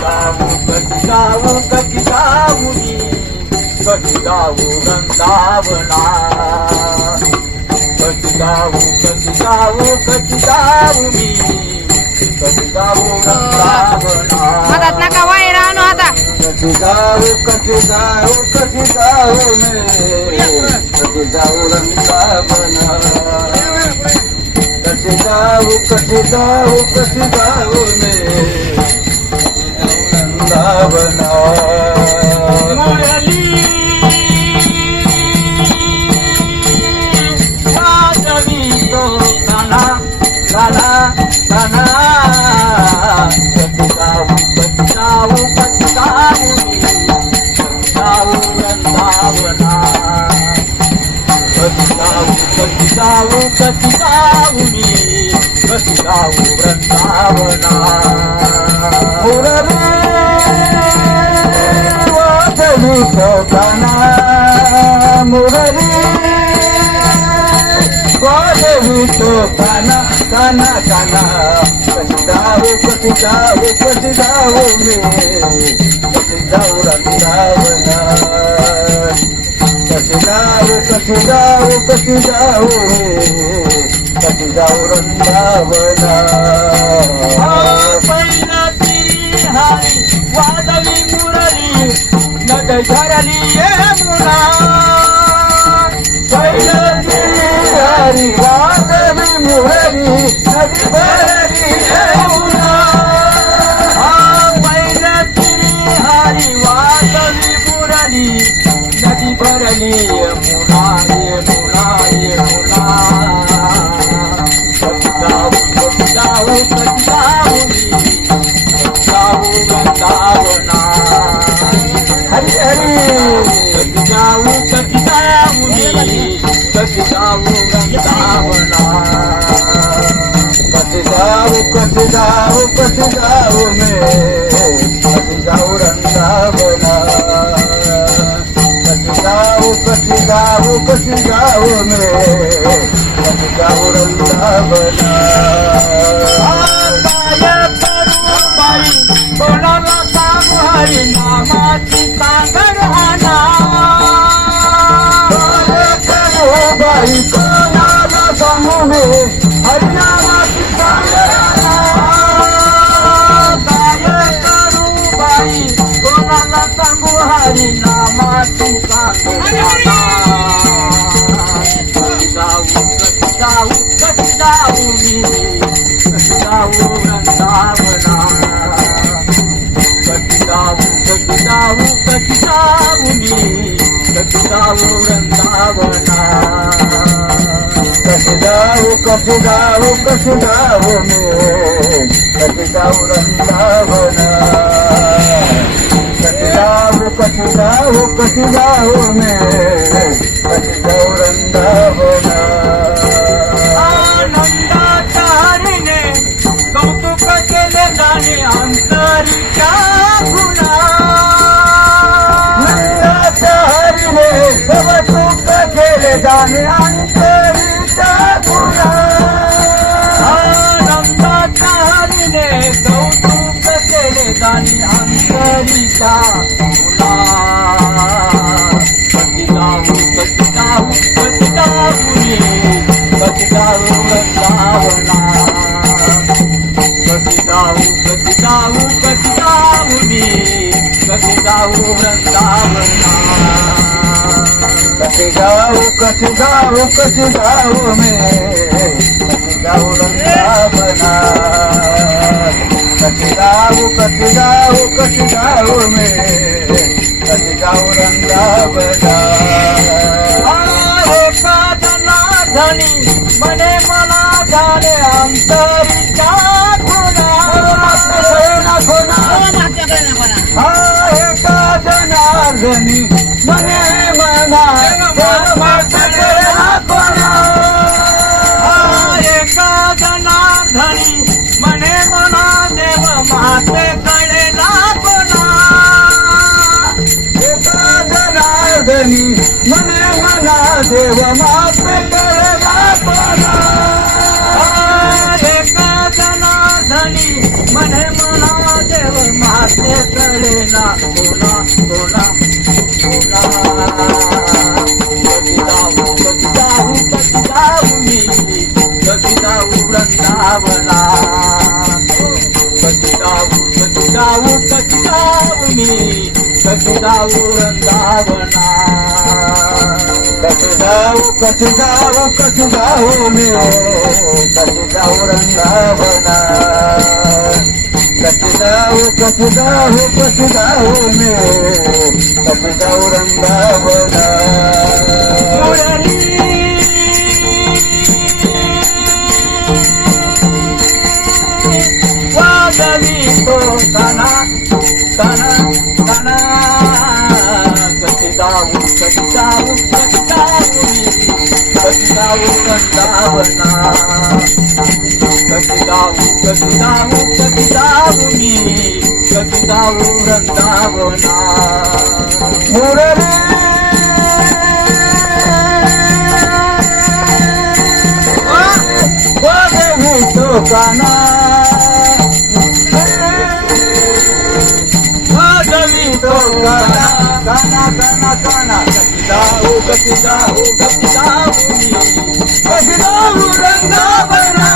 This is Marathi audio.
जाऊ कशी जाऊ कशी जाऊ मी. कशी जाऊ वृंदावना कशी जाऊ कशी जाऊ कशी जाऊ मी. कशी जाऊ वृंदावना मधात नका वायर आणू आता. कशी जाऊ कशी जाऊ कशी जाऊ मी. कशी जाऊ वृंदावना कशी जाऊ कशी जाऊ कशी जाऊ मी. जाऊ कशी जाऊ मी कशी जाऊ वृंदावना कशी जाऊ कशी जाऊ कशी जाऊ मी कशी जाऊ मुरली वाजवी काना काना काना काना कशी जाऊ कशी जाऊ कशी जाऊ मी कशी जाऊ रंगावना कशी जाऊ कशी जाऊ कशी जाऊ मी कशी जाऊ रंगावना झरली मुना पहिला हरी वादवी मुरली. नदी जाऊ कशी जाऊ मी कशी जाऊ वृंदावना कशी जाऊ कशी जाऊ कशी जाऊ जाऊ जाऊ कशी जाऊ मी? कशी जाऊ वृंदावना कशी जाऊ कशी जाऊ कशी जाऊ मी? कशी जाऊ वृंदावना कशी जाऊ कशी जाऊ कशी जाऊ मी? कशी जाऊ वृंदावना कशी जाऊ कशी जाऊ कशी जाऊ मी? कशी जाऊ वृंदावना जाणे अंतरीच्या गुणा आनंदाच्या हरीने कौतुक केले जाणे अंतरीच्या गुणा कशी जाऊ कधी जाऊ कधी जाऊ मी कशी जाऊ वृंदावना कशी जाऊ कशी जाऊ कशी जाऊ मी? जाऊ वृंदावना कशी जाऊ कशी जाऊ कशी जाऊ मी? कशी जाऊ वृंदावना धनी मने मला झाले अंतरीच्या खुना हा एका जनार्दनी मना देव माते कडे कोणा एका जनार्दनी देव माते कळेना कोणा कोणा कोणा कधी जाऊ कधी जाऊ कधी जाऊ मी कधी जाऊ वृंदावना कधी जाऊ कधी जाऊ कधी जाऊ मी कधी जाऊ वृंदावना कसे जाऊ कसे जाऊ कसे जाऊ मी कसे जाऊ रंगावना कसे जाऊ कसे जाऊ कसे जाऊ मी कसे जाऊ रंगावना वृंदावना मुरली वाजवी तो काना वाजवी तो काना काना काना काना. कधी जाऊ कधी जाऊ कधी रंगावना